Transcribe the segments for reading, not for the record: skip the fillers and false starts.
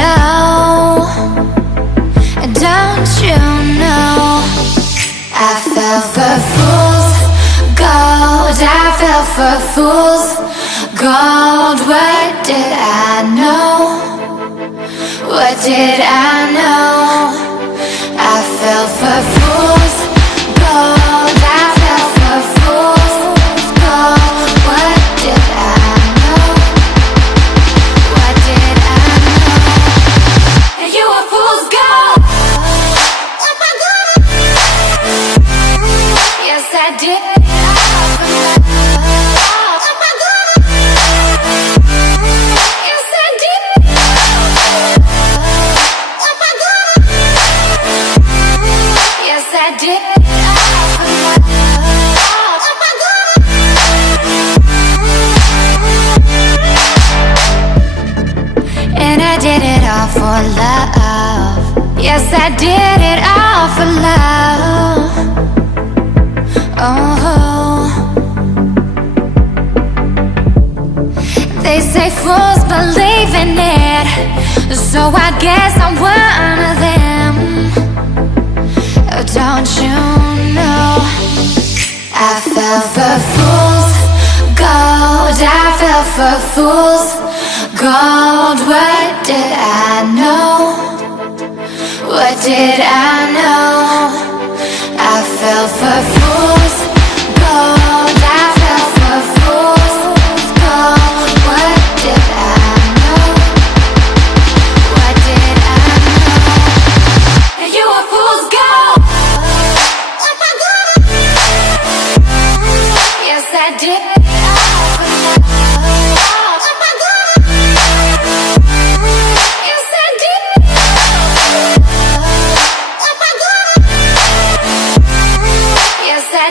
know? Don't you know? I fell for fool's gold. I fell for fool's gold. What did I know? What did I know? I fell for fool's gold. I fell for fool's gold. What did I know? What did I know? You were fool's gold. Yes, I did. Yes, I did. Yes, I did. And I did it all for love. Yes, I did it all for love. Oh, they say fools believe in it, so I guess I'm one of them. Don't you know? I fell for fool's gold. I fell for fool's gold. What did I know? What did I know? I fell for fool's gold. I fell for fool's gold. What did I know? What did I know? You were fool's gold. Yes, I did. Yes, I did. Yes, I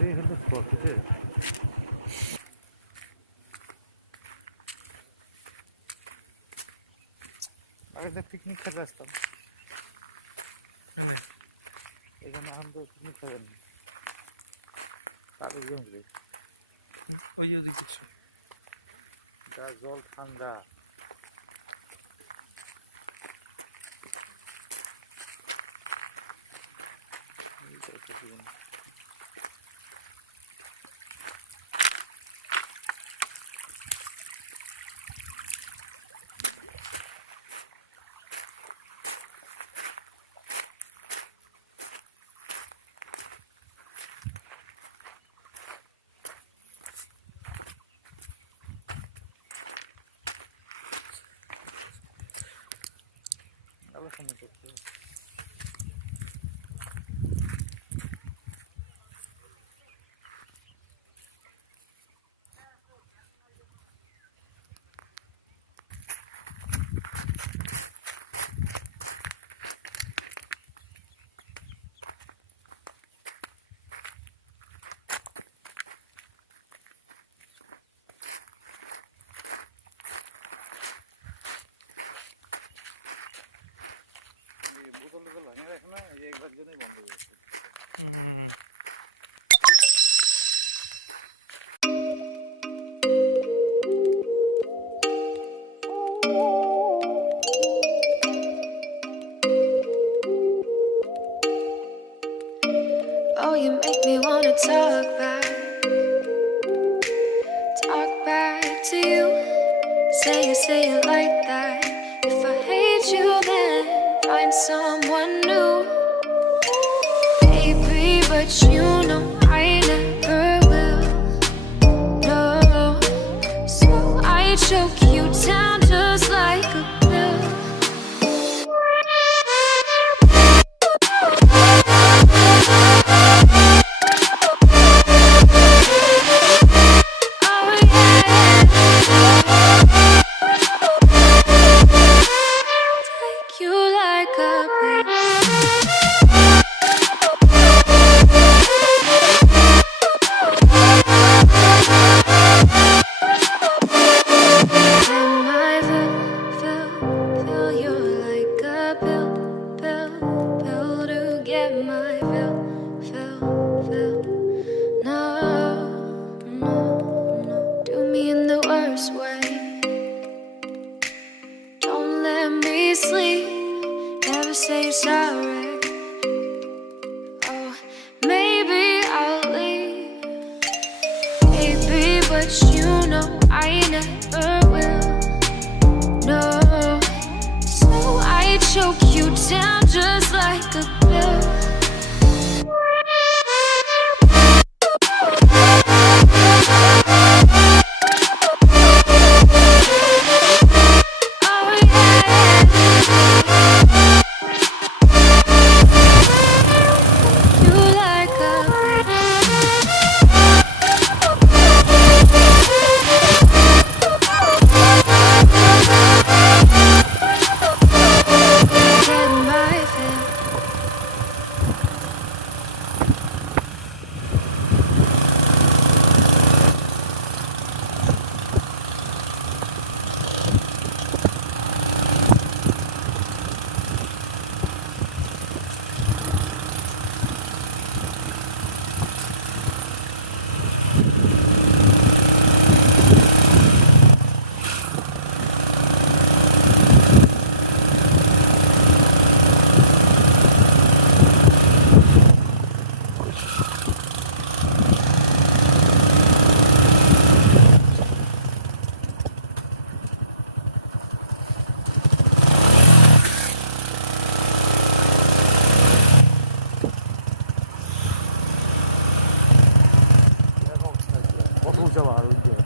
এটাই হলো spot, বুঝে? আগে তো picnic খেতে আসতাম, এখানে এখন তো পিকনিক খাবেন না, তাদের জমি ওই ওদিকে কিছু যা জল ঠান্ডা। আলোচনা করতে বোতল টোতল ভাঙে রাখে না, এই একবার জন্যই বন্ধ হয়ে গেছে। Oh, you make me wanna talk back to you. Say it like that. If I hate you, then find someone new. Baby, but you know I never will. No, so I choke you down just like a pill. You like a fill you like a pill to get my fill. No, do me in the worst way. Don't let me sleep. Never say sorry. Oh, maybe I'll leave. Baby, but you know I never will. No, so I choke you down just like a pill. কত উঁচা পাহাড়, বুঝতে